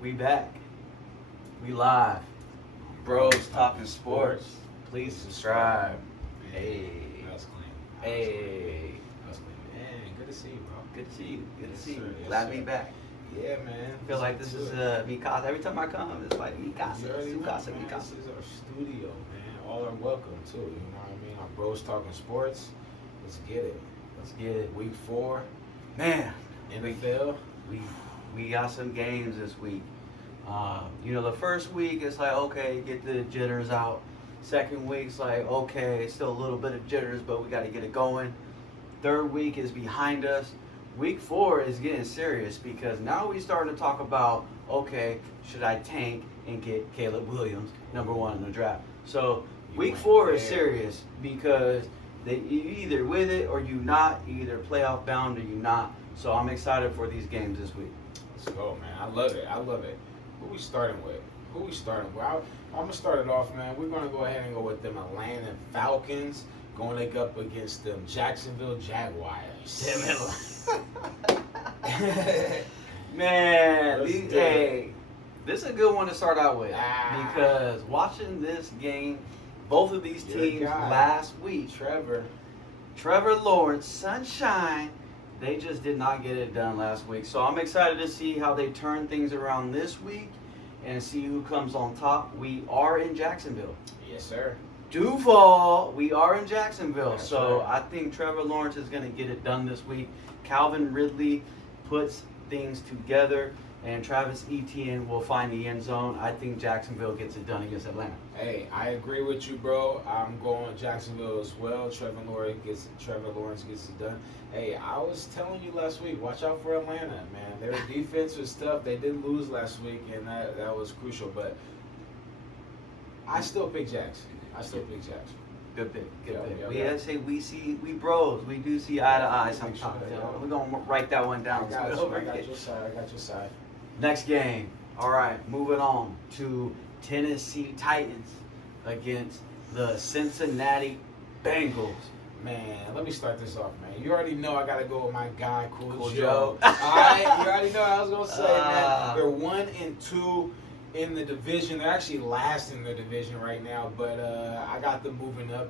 We back. We live. Bros talking sports. Please subscribe. Hey. That's clean. Hey. That's clean. Man, good to see you, bro. Good to see you. Good to Yes, see you. sir. Yes, Glad to sir. be back. Yeah, man. I feel like this is Mikasa. Every time I come, it's like Mikasa. You already know, Mikasa. man. Mikasa. This is our studio, man. All are welcome, too. You know what I mean? Our bros talking sports. Let's get it. Let's get it. Week 4, Man, NFL. we got some games this week. The first week it's like, okay, get the jitters out. Second week's like, okay, still a little bit of jitters, but we got to get it going. Third week is behind us. Week 4 is getting serious because now we starting to talk about, okay, should I tank and get Caleb Williams, number 1 in the draft? So You week went 4 is there. serious because you either with it or you not, you either playoff bound or you not. So I'm excited for these games this week. Let's go, man. I love it. I love it. Who we starting with? I'm going to start it off, man. We're going to go ahead and go with them Atlanta Falcons going up against them Jacksonville Jaguars. Man, Let's do it. hey, this is a good one to start out with Ah. because watching this game, both of these Your teams guy. last week, Trevor. Lawrence, Sunshine, they just did not get it done last week. So I'm excited to see how they turn things around this week and see who comes on top. We are in Jacksonville. Yes, sir. Duval, we are in Jacksonville. That's So right. I think Trevor Lawrence is going to get it done this week. Calvin Ridley puts things together, and Travis Etienne will find the end zone. I think Jacksonville gets it done against Atlanta. Hey, I agree with you, bro. I'm going Jacksonville as well. Trevor Lawrence gets it done. Hey, I was telling you last week, watch out for Atlanta, man. Their defense was tough. They did lose last week, and that was crucial. But I still pick Jackson. Good pick. Good Yeah, pick. yeah, We bros. We do see eye to eye Make sure, sometimes. yeah. We're going to write that one I down. got so you. I got your side. Next game. All right, moving on to Tennessee Titans against the Cincinnati Bengals. Man, let me start this off, man. You already know I gotta go with my guy, Cool Cool Joe. Joe. Alright, you already know what I was gonna say, Ah. man. They're 1 and 2 in the division. They're actually last in the division right now, but I got them moving up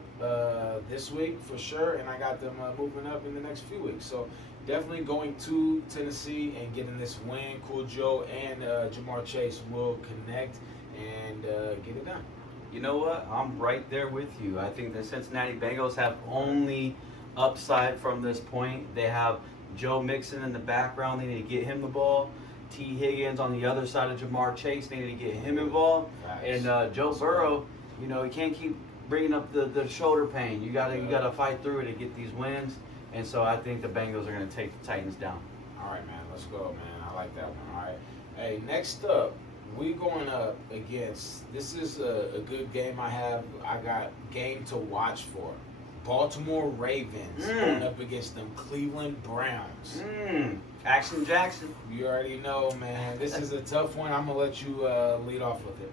this week for sure, and I got them moving up in the next few weeks. So definitely going to Tennessee and getting this win. Cool Joe and Jamar Chase will connect and get it done. You know what? I'm right there with you. I think the Cincinnati Bengals have only upside from this point. They have Joe Mixon in the background. They need to get him the ball. T. Higgins on the other side of Jamar Chase. They need to get him involved. Facts. And Joe Burrow, you can't keep bringing up the shoulder pain. You gotta fight through it to get these wins. And so I think the Bengals are gonna take the Titans down. All right, man. Let's go, man. I like that one. All right. Hey, next up, we going up against. This is a good game. I got game to watch for. Baltimore Ravens going up against them Cleveland Browns. Action Jackson. You already know, man. This is a tough one. I'm gonna let you lead off with it.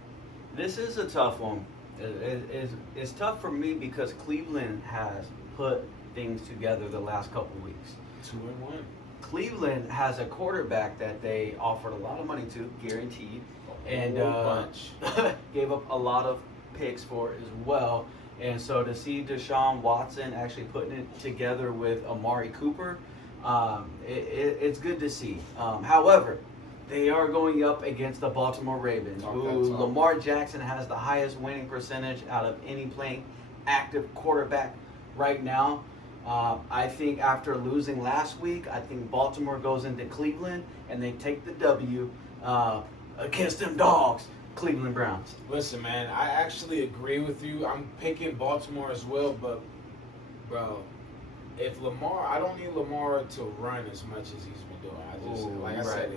This is a tough one. It's tough for me because Cleveland has put things together the last couple weeks. 2-1. Cleveland has a quarterback that they offered a lot of money to, guaranteed, and whole bunch. gave up a lot of picks for as well. And so to see Deshaun Watson actually putting it together with Amari Cooper, it's good to see. However, they are going up against the Baltimore Ravens, Talk who that talk. Lamar Jackson has the highest winning percentage out of any playing active quarterback right now. I think after losing last week, I think Baltimore goes into Cleveland and they take the W against them dogs, Cleveland Browns. Listen, man. I actually agree with you. I'm picking Baltimore as well, but bro, if Lamar, I don't need Lamar to run as much as he's been doing. I just, Ooh, like I said,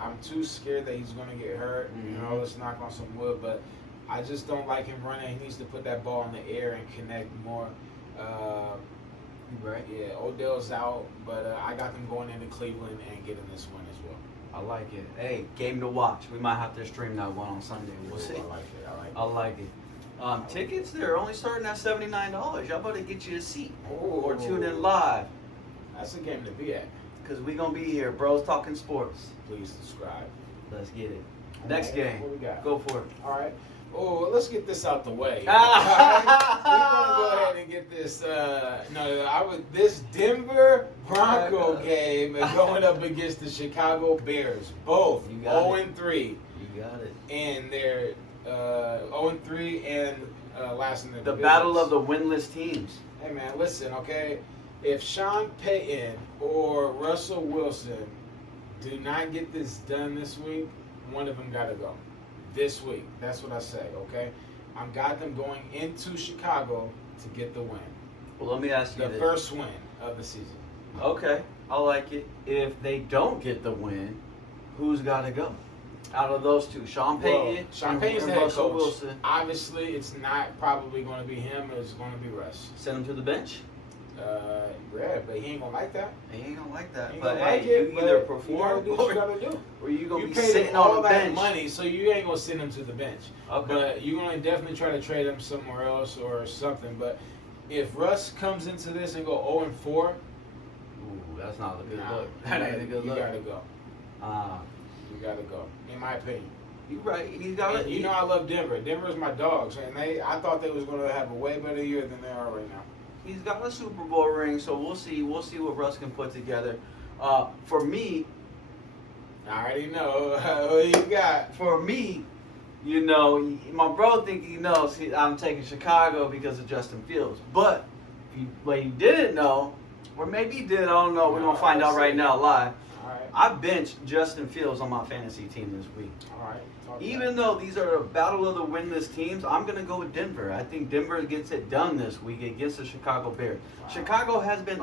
I'm too scared that he's gonna get hurt. You know, let's knock on some wood, but I just don't like him running. He needs to put that ball in the air and connect more. Right. Yeah, Odell's out, but I got them going into Cleveland and getting this win as well. I like it. Hey, game to watch. We might have to stream that one on Sunday. We'll see. I like it. I like it. Tickets, they're only starting at $79. Y'all better get you a seat or tune in live. That's a game to be at. because we're going to be here. Bros Talking Sports. Please subscribe. Let's get it. All Next right, game. what we got? Go for it. All right. Oh, let's get this out the way. All right? We're gonna go ahead and get this. This Denver Bronco game going up against the Chicago Bears. Both You got 0-3, You got it. and they're 0-3 and last in their The divisions. battle of the winless teams. Hey man, listen, okay. If Sean Payton or Russell Wilson do not get this done this week, one of them got to go. This week. That's what I say, okay? I've got them going into Chicago to get the win. Well, let me ask you The this. first win of the season. Okay, I like it. If they don't get the win, who's got to go? Out of those two, Sean Payton, Well, Sean Payton's and the head Russell coach. Wilson. Obviously, it's not probably going to be him. It's going to be Russ. Send him to the bench. Yeah, but he ain't going to like that. He ain't gonna like that. He ain't But gonna hey, like it, you either but perform you gotta do what you or, got to do. or you gonna You be paid him sitting all on the that bench. money, so you ain't gonna send him to the bench. Okay. But you're gonna definitely try to trade him somewhere else or something. But if Russ comes into this and go 0-4, Ooh, that's not a good nah, look. That ain't a good you look. gotta go. Uh, You gotta go. In my opinion. you right. He's got And it. you know I love Denver. Denver is my dogs, and I thought they was gonna have a way better year than they are right now. He's got a Super Bowl ring, so we'll see. We'll see what Russ can put together. For me, I already know what you got. for me, you know, my bro think he knows I'm taking Chicago because of Justin Fields. But what he didn't know, or maybe he did, I don't know. We're No, gonna find I'll out right see. now live. All right. I benched Justin Fields on my fantasy team this week. All right. Talk Even about though these are a battle of the winless teams, I'm going to go with Denver. I think Denver gets it done this week against the Chicago Bears. Wow. Chicago has been,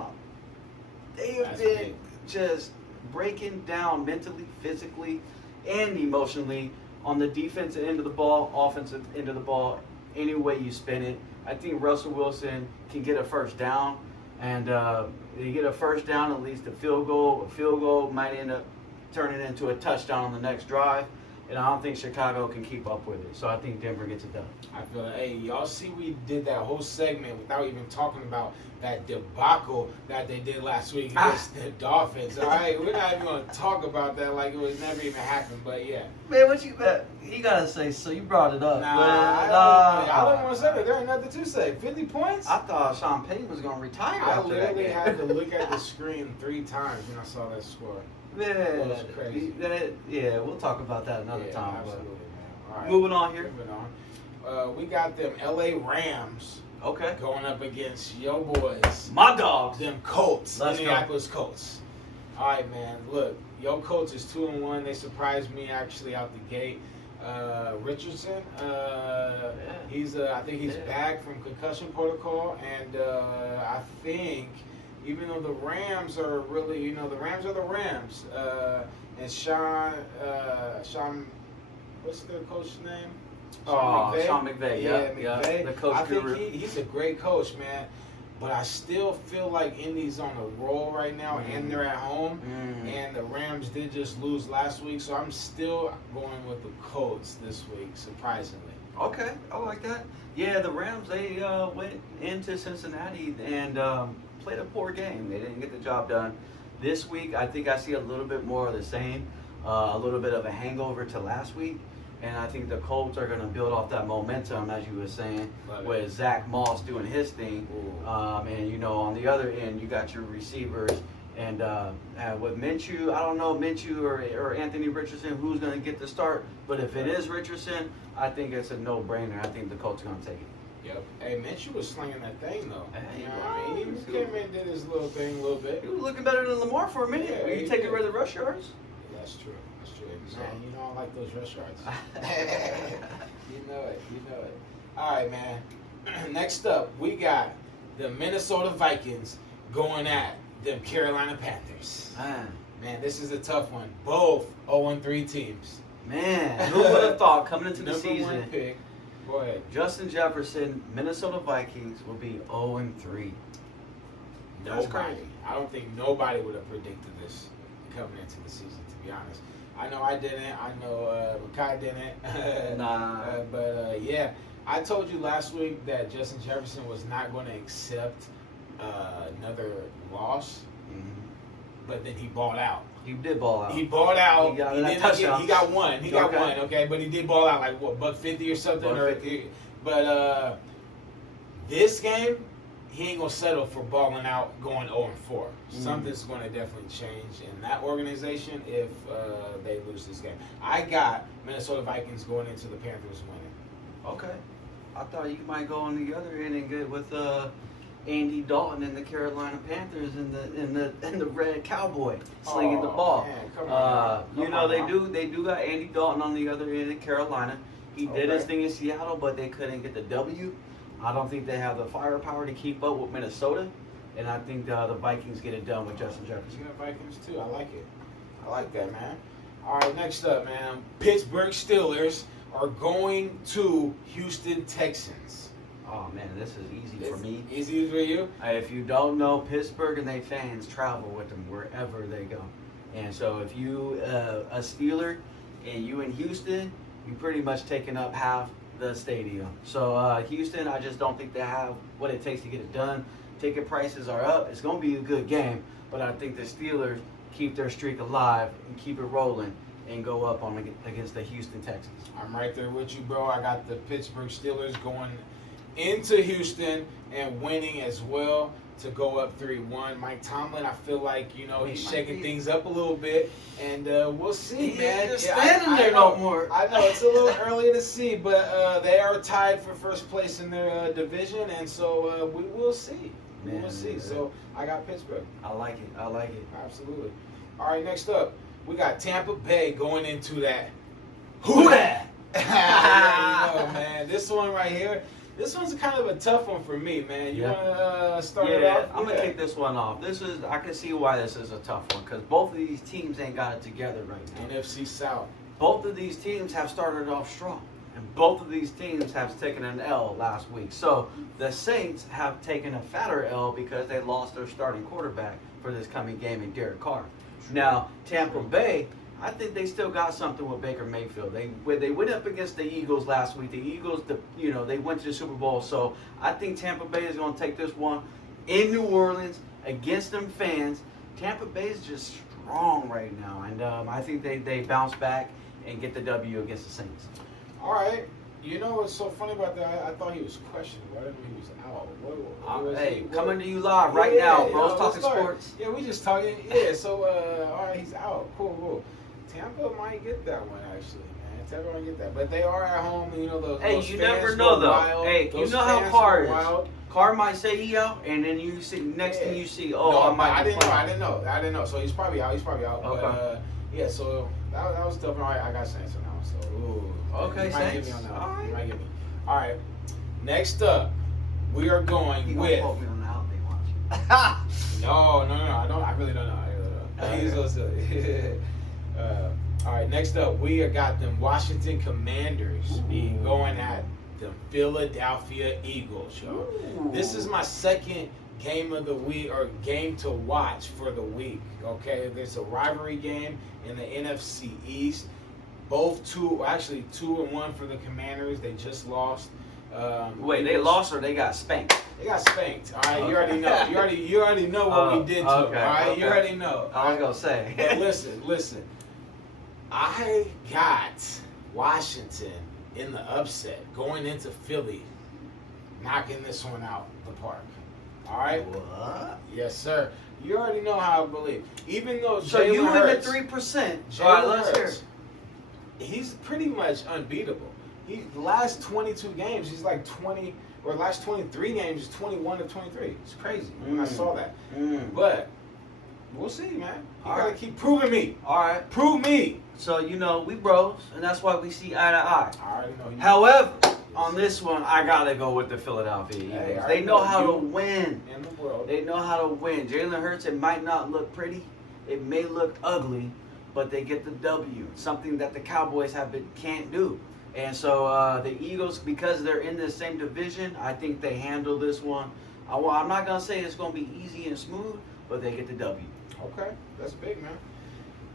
they have That's been big. just breaking down mentally, physically, and emotionally on the defensive end of the ball, offensive end of the ball, any way you spin it. I think Russell Wilson can get a first down, and they get a first down, at least a field goal. A field goal might end up turning into a touchdown on the next drive. And I don't think Chicago can keep up with it. So I think Denver gets it done. I feel like, hey, y'all see we did that whole segment without even talking about that debacle that they did last week against the Dolphins. All right, we're not even going to talk about that like it was never even happened, but yeah. Man, what you bet? You gotta say so. You brought it up. I don't want to say that. There ain't nothing to say. 50 points? I thought Sean Payton was gonna retire I after that literally game. had to look at the screen 3 times when I saw that score. Man, That's crazy. yeah, we'll talk about that another Yeah, time. absolutely, man. All But right. moving on here. Moving on. We got them LA Rams Okay. going up against yo boys. My dogs. Them Colts, Let's go. Indianapolis Colts. All right, man. Look, yo Colts is 2-1. They surprised me actually out the gate. Richardson, I think he's back from concussion protocol, and I think even though the Rams are really, the Rams are the Rams, and Sean, what's their coach's name? Oh, Sean McVay. Yeah, Yeah, McVay. the coach I think guru. he's a great coach, man. But I still feel like Indy's on a roll right now, and they're at home. And the Rams did just lose last week, so I'm still going with the Colts this week, surprisingly. Okay, I like that. Yeah, the Rams, they went into Cincinnati and played a poor game. They didn't get the job done. This week, I think I see a little bit more of the same, a little bit of a hangover to last week. And I think the Colts are going to build off that momentum, as you were saying, Love it. with Zach Moss doing his thing. Ooh. And, on the other end, you got your receivers. And with Minshew, I don't know, Minshew or Anthony Richardson, who's going to get the start. But if it is Richardson, I think it's a no-brainer. I think the Colts are going to take it. Yep. Hey, Minshew was slinging that thing, though. Hey, You know what I mean? He came in and did his little thing a little bit. He was looking better than Lamar for a minute. Yeah, Were you he taking did. away the rush yards? That's true. That's true. Man, you know I like those rush yards. You know it. All right, man. Next up, we got the Minnesota Vikings going at them Carolina Panthers. Man, this is a tough one. Both 0-3 teams. Man, who would have thought coming into the Number season, one pick. Go ahead. Justin Jefferson, Minnesota Vikings will be 0-3. That's Nobody. crazy. I don't think nobody would have predicted this coming into the season, to be honest. I know I didn't. I know Makai didn't. Nah. Yeah. I told you last week that Justin Jefferson was not going to accept another loss. Mhm. but then he balled out. He did ball out. He balled out. He got He that didn't touchdown. he got one. He got Okay. one. Okay, but he did ball out like what, $150 or something. $150. But this game, he ain't gonna settle for balling out, going 0-4. Something's gonna definitely change in that organization if they lose this game. I got Minnesota Vikings going into the Panthers winning. Okay. I thought you might go on the other end and get with Andy Dalton and the Carolina Panthers and the Red Cowboy slinging the ball. Man, come on, You come know on, they do got Andy Dalton on the other end in Carolina. He did his Okay. thing in Seattle, but they couldn't get the W. I don't think they have the firepower to keep up with Minnesota, and I think the Vikings get it done with Justin Jefferson. You got Vikings too. I like it. I like that, man. All right, next up, man. Pittsburgh Steelers are going to Houston Texans. Oh man, this is easy for me. Easy for you? If you don't know, Pittsburgh and their fans travel with them wherever they go. And so if you a Steeler and you in Houston, you pretty much taking up half the stadium. So Houston, I just don't think they have what it takes to get it done. Ticket prices are up. It's going to be a good game, but I think the Steelers keep their streak alive and keep it rolling and go up on against the Houston Texans. I'm right there with you, bro. I got the Pittsburgh Steelers going into Houston and winning as well to go up 3-1. Mike Tomlin, I feel like, he's He might shaking be. things up a little bit, and we'll see, He man. ain't just Yeah, standing there know, no more. I know it's a little early to see, but they are tied for first place in their division, and so we will see. We will Man, see. So I got Pittsburgh. I like it. I like it. Absolutely. All right, next up, we got Tampa Bay going into that. Who that? Yeah, you know, man. This one right here. This one's kind of a tough one for me, man. You Yeah. want to start it off? I'm gonna kick this one off. I can see why this is a tough one because both of these teams ain't got it together right now. NFC South. Both of these teams have started off strong, and both of these teams have taken an L last week. So the Saints have taken a fatter L because they lost their starting quarterback for this coming game in Derek Carr. Now Tampa Bay, I think they still got something with Baker Mayfield. They went up against the Eagles last week. The Eagles, they went to the Super Bowl. So I think Tampa Bay is going to take this one in New Orleans against them fans. Tampa Bay is just strong right now, and I think they bounce back and get the W against the Saints. All right. You know what's so funny about that? I thought he was questionable. I didn't know he was out. What was Hey, he? coming to you live right now, bro. let's Talking start. sports. Yeah, we just talking. Yeah, so all right, he's out. Cool. Tampa might get that one actually, man. Tampa might get that, but they are at home. You know those. Hey, those you fans never go know though. wild. Hey, you Those know how fans Carr go is. wild. Carr might say he out, and then you see next thing you see, oh, No, I might. I be didn't know. playing. I didn't know. So he's probably out. But Okay. yeah, so that was tough. All right, I got Saints on that one. So Okay, you might get Saints. me on that All one. right. You might get me. All right. Next up, we are He going gonna with. quote me on the out they want you. No. I really don't know. He's so silly. All right. Next up, we got them Washington Commanders going at the Philadelphia Eagles, yo. This is my second game of the week or game to watch for the week. Okay, there's a rivalry game in the NFC East. Both 2-1 for the Commanders. They just lost. Wait, they lost or they got spanked? They got spanked. All right, you Okay. already know. You already know what we did to them. All right, you already know. I was gonna say. But listen. I got Washington in the upset going into Philly, knocking this one out the park. All right. What? Yes, sir. You already know how I believe. Even though So Jalen you in Hurts, the 3%? Jalen All right, let's hear. Hurts, he's pretty much unbeatable. The last 22 games, he's like 20, or last 23 games, he's 21 of 23. It's crazy when I saw that. But we'll see, man. You All gotta right. keep proving me. All right. Prove me. So we bros, and that's why we see eye to eye. I already know you. However, on this one, I gotta go with the Philadelphia Eagles. Hey, I They know know how to you. win. In the world. They know how to win. Jalen Hurts, it might not look pretty, it may look ugly, but they get the W. Something that the Cowboys can't do. And so the Eagles, because they're in the same division, I think they handle this one. I'm not gonna say it's gonna be easy and smooth, but they get the W. Okay, that's big, man.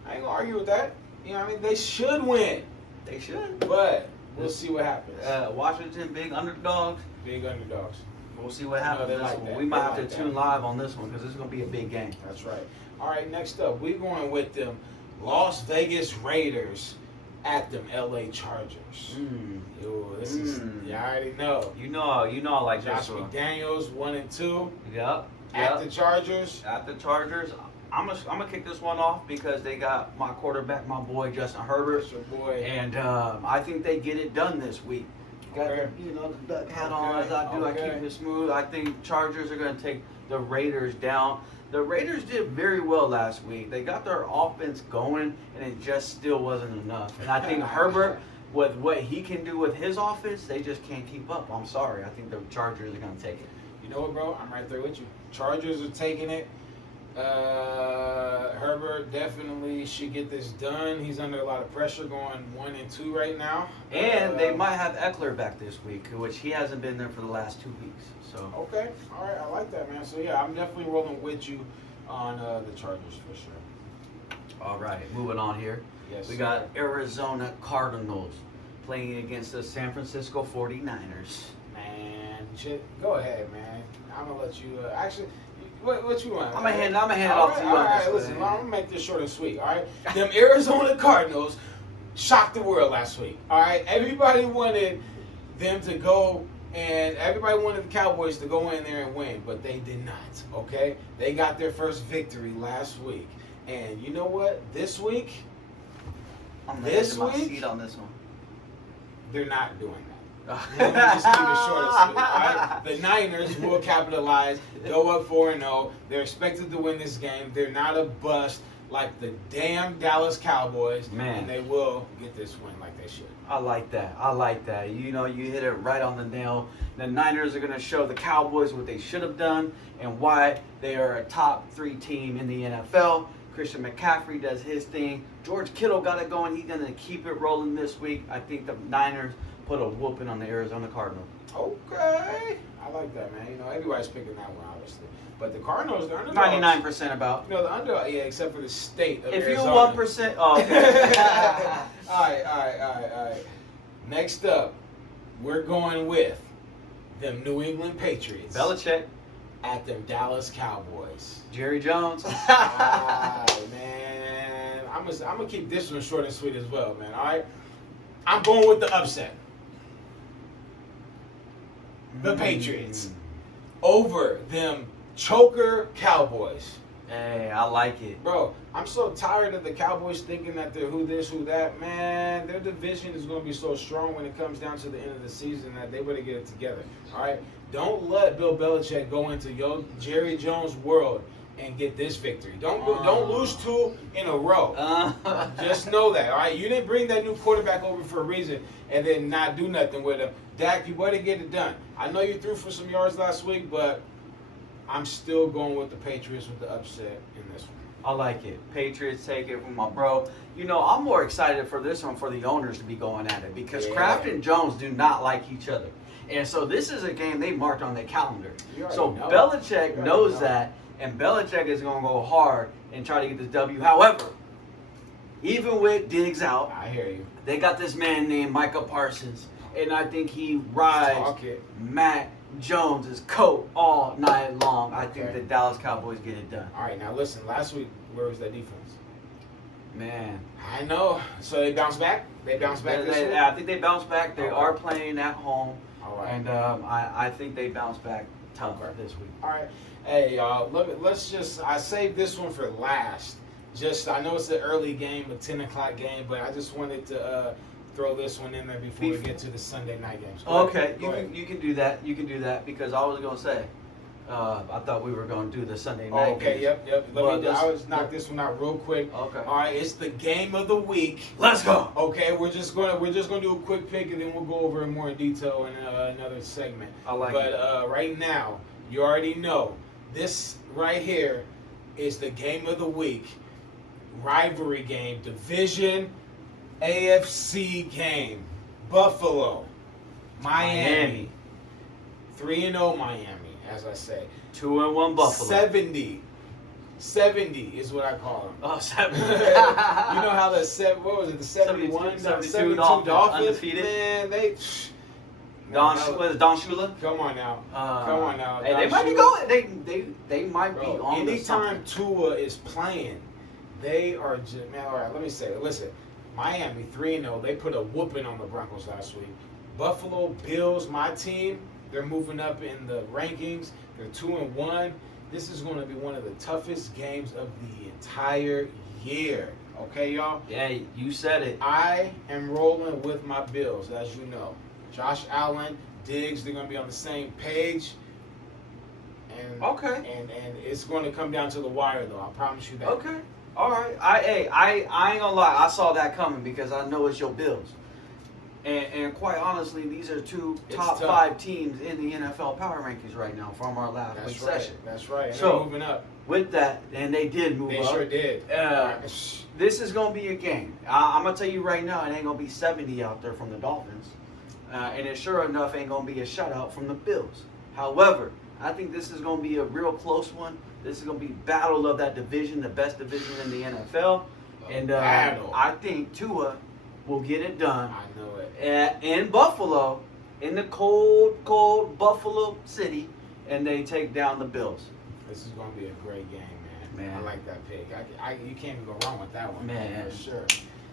I ain't gonna argue with that. You know what I mean? They should win, They should. but we'll see what happens. Washington, big underdogs. Big underdogs. We'll see what I know happens. they This like one. that. We might They have like to that. tune live on this one because this is gonna be a big game. That's right. All right, next up, we're going with them Las Vegas Raiders at them LA Chargers. Yo, this is, you already know. You know I like Josh this one. McDaniels, 1-2. Yep. At the Chargers. At the Chargers. I'm gonna kick this one off because they got my quarterback, my boy Justin Herbert. That's your boy. And I think they get it done this week. Got Okay. the duck hat on as I do. I keep it smooth. I think Chargers are going to take the Raiders down. The Raiders did very well last week. They got their offense going, and it just still wasn't enough. And I think Herbert, with what he can do with his offense, they just can't keep up. I'm sorry. I think the Chargers are going to take it. You know what, bro? I'm right there with you. Chargers are taking it. Herbert definitely should get this done. He's under a lot of pressure going 1-2 right now. And they might have Eckler back this week, which he hasn't been there for the last 2 weeks. So Okay. All right. I like that, man. So, yeah, I'm definitely rolling with you on the Chargers for sure. all right, moving on here. Yes. We got Arizona Cardinals playing against the San Francisco 49ers. Man, go ahead, man. I'm going to let you actually. What you want? I'm gonna hand it All off to you. All on right, this listen, one. I'm gonna make this short and sweet. All right, them Arizona Cardinals shocked the world last week. All right, everybody wanted them to go, and everybody wanted the Cowboys to go in there and win, but they did not. Okay, they got their first victory last week, and you know what? This week, I'm This my week? seat on this one. they're not doing that. Let me just keep it short and sweet. All right? The Niners will capitalize, go up 4-0. They're expected to win this game. They're not a bust like the damn Dallas Cowboys. Man. And they will get this win like they should. I like that. I like that. You know, you hit it right on the nail. The Niners are going to show the Cowboys what they should have done and why they are a top 3 team in the NFL. Christian McCaffrey does his thing. George Kittle got it going. He's going to keep it rolling this week. I think the Niners put a whooping on the Arizona Cardinals. Okay. I like that, man. You know, everybody's picking that one, obviously. But the Cardinals, they're underdogs. 99% about. You know, the underdog, yeah, except for the state of If Arizona. you're 1%, oh, okay. all right. Next up, we're going with them New England Patriots Belichick, at them Dallas Cowboys. Jerry Jones. All right, man. I'm gonna keep this one short and sweet as well, man. All right. I'm going with the upset. The Patriots over them choker Cowboys. Hey, I like it. Bro, I'm so tired of the Cowboys thinking that they're who this, who that. Man, their division is going to be so strong when it comes down to the end of the season that they better get it together. All right? Don't let Bill Belichick go into Jerry Jones' world and get this victory. Don't lose 2 in a row. Just know that, all right? You didn't bring that new quarterback over for a reason and then not do nothing with him. Dak, you better get it done. I know you threw for some yards last week, but I'm still going with the Patriots with the upset in this one. I like it. Patriots take it from my bro. You know, I'm more excited for this one for the owners to be going at it because Kraft and Jones do not like each other. And so this is a game they marked on their calendar. So Belichick knows that, and Belichick is going to go hard and try to get this W. However, even with Diggs out, I hear you. they got this man named Micah Parsons, and I think he rides Matt Jones' coat all night long. I think the Dallas Cowboys get it done. All right, now listen. Last week, where was that defense? Man. I know. So they bounced back? They bounced back this week? I think they bounced back. They are playing at home. All right. And I think they bounce back tough this week. All right. Hey, y'all, I saved this one for last. I know it's an early game, a 10 o'clock game, but I just wanted to throw this one in there before we get to the Sunday night games. Okay, you can do that. You can do that because I was going to say, I thought we were going to do the Sunday night Okay, games. yep. I was knock this one out real quick. Okay. All right, it's the game of the week. Let's go. Okay, we're just gonna do a quick pick and then we'll go over it more in detail in another segment. I like it. But right now, you already know this right here is the game of the week, rivalry game, division, AFC game, Buffalo, Miami. 3-0 Miami, as I say. 2-1 Buffalo. 70 is what I call them. Oh, 70. You know how the 71, 72 72 Dolphins? undefeated. Man, Don now, was Don Shula. come on now. Come on now. Hey, Don they might be Shula. going. They might be Bro, on. anytime Tua is playing, they are just, man. All right, let me say it. Listen, Miami 3-0. They put a whooping on the Broncos last week. Buffalo Bills, my team, they're moving up in the rankings. They're 2-1. This is going to be one of the toughest games of the entire year. Okay, y'all. Yeah, you said it. I am rolling with my Bills, as you know. Josh Allen, Diggs, they're going to be on the same page. And, Okay. And it's going to come down to the wire, though. I promise you that. Okay. All right. I ain't gonna lie. I saw that coming because I know it's your Bills. And quite honestly, these are two It's top tough. 5 teams in the NFL power rankings right now from our last week That's right. session. That's right. And So, they're moving up. With that, and they did move They up. sure did. This is gonna be a game. I'm gonna tell you right now, it ain't gonna be 70 out there from the Dolphins, and it sure enough ain't gonna be a shutout from the Bills. However, I think this is gonna be a real close one. This is gonna be battle of that division, the best division in the NFL, and battle. I think Tua will get it done I know it. in Buffalo, in the cold Buffalo City, and they take down the Bills. This is going to be a great game, man. Man. I like that pick. You can't even go wrong with that one. Man. For sure.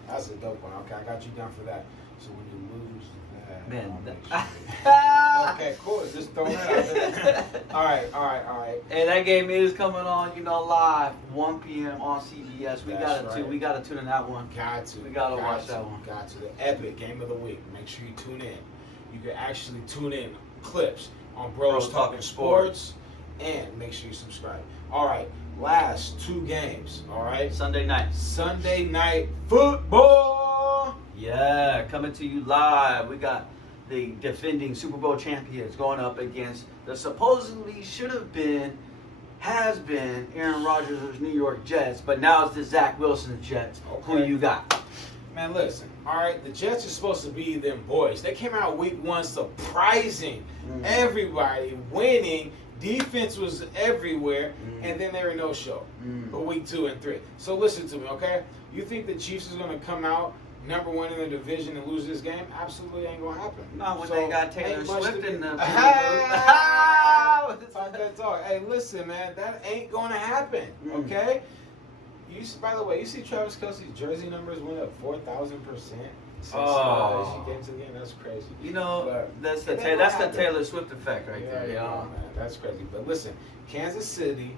That's a dope one. Okay, I got you down for that. So when you lose that, Man, I'll that- make sure. Okay, cool. Just throwing it out there. All right. And that game is coming on, live 1 p.m. on CBS. We That's gotta tune in that one. Got to. We gotta watch that one. Got to. The epic game of the week. Make sure you tune in. You can actually tune in clips on Bros Talking Sports. And make sure you subscribe. All right. Last 2 games. All right. Sunday night. Sunday night football. Yeah, coming to you live. We got the defending Super Bowl champions going up against the supposedly has been Aaron Rodgers' New York Jets, but now it's the Zach Wilson Jets. Who Okay. you got? Man, listen. All right, the Jets are supposed to be them boys. They came out week 1 surprising everybody, winning. Defense was everywhere, and then they were no show. But week 2 and 3. So listen to me, okay? You think the Chiefs is going to come out number 1 in the division and lose this game? Absolutely ain't going to happen. Not when So, they got Taylor ain't much Swift to in the. Talk that talk. Hey, listen, man, that ain't going to happen, okay? By the way, you see Travis Kelce's jersey numbers went up 4,000% since she came to the game. That's crazy. But That's the it ain't gonna happen. Taylor Swift effect right there. Yeah, man, that's crazy. But listen, Kansas City,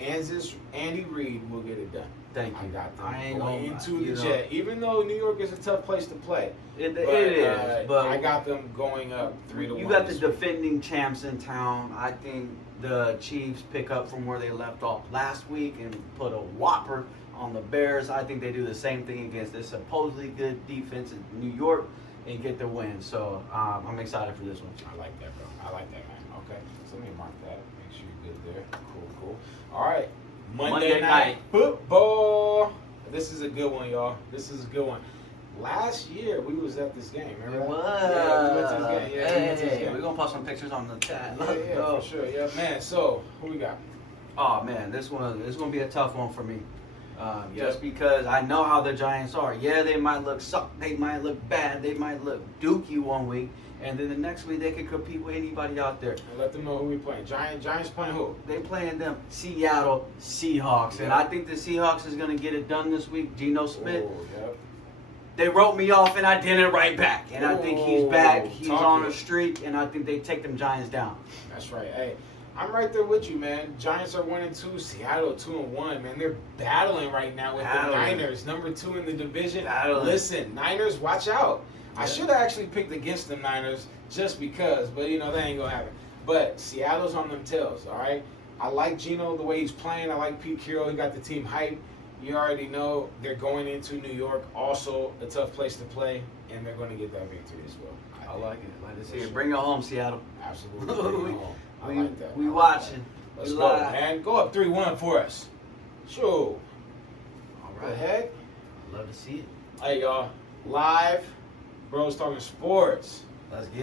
Andy Reid will get it done. Thank you. I got them I ain't going gonna- into you the know. Jet. Even though New York is a tough place to play, It is, but I got them going up 3-1. you got the this week. defending champs in town. I think the Chiefs pick up from where they left off last week and put a whopper on the Bears. I think they do the same thing against this supposedly good defense in New York and get the win. So I'm excited for this one. I like that, bro. I like that, man. Okay, so let me mark that. Make sure you're good there. Cool. All right, Monday night football. This is a good one, y'all. This is a good one. Last year we was at this game. Remember that? Yeah, we went to this game. Yeah, we went to this Hey, game. we're gonna post some pictures on the chat. Yeah, for sure. Yeah, man. So who we got? Oh man, this gonna be a tough one for me. Yep. Just because I know how the Giants are. Yeah, they might look suck, they might look bad, they might look dookie one week, and then the next week they can compete with anybody out there. And let them know who we playing. Giants playing who? They playing them Seattle Seahawks, and Yeah. I think the Seahawks is gonna get it done this week. Geno Smith, Oh, yep. they wrote me off, and I didn't write back, and I think he's back. He's talk on it. a streak, and I think they take them Giants down. That's right. Hey, I'm right there with you, man. Giants are 1-2. Seattle 2-1, man. They're battling right now with Battling. the Niners, number 2 in the division. Battling. Listen, Niners, watch out. I Yeah. should have actually picked against the Niners just because, but that ain't gonna happen. But Seattle's on them tails, all right. I like Geno the way he's playing. I like Pete Carroll. He got the team hype. You already know they're going into New York, also a tough place to play, and they're going to get that victory as well. I like it. Like to see For it. sure. Bring it home, Seattle. Absolutely. Bring it home. I We, like that. we I like watching. that. Let's We go, live. man. Go up 3-1 for us. Sure. All What the right. heck? Love to see it. Hey, y'all. Live. Bros Talking Sports. Let's get it.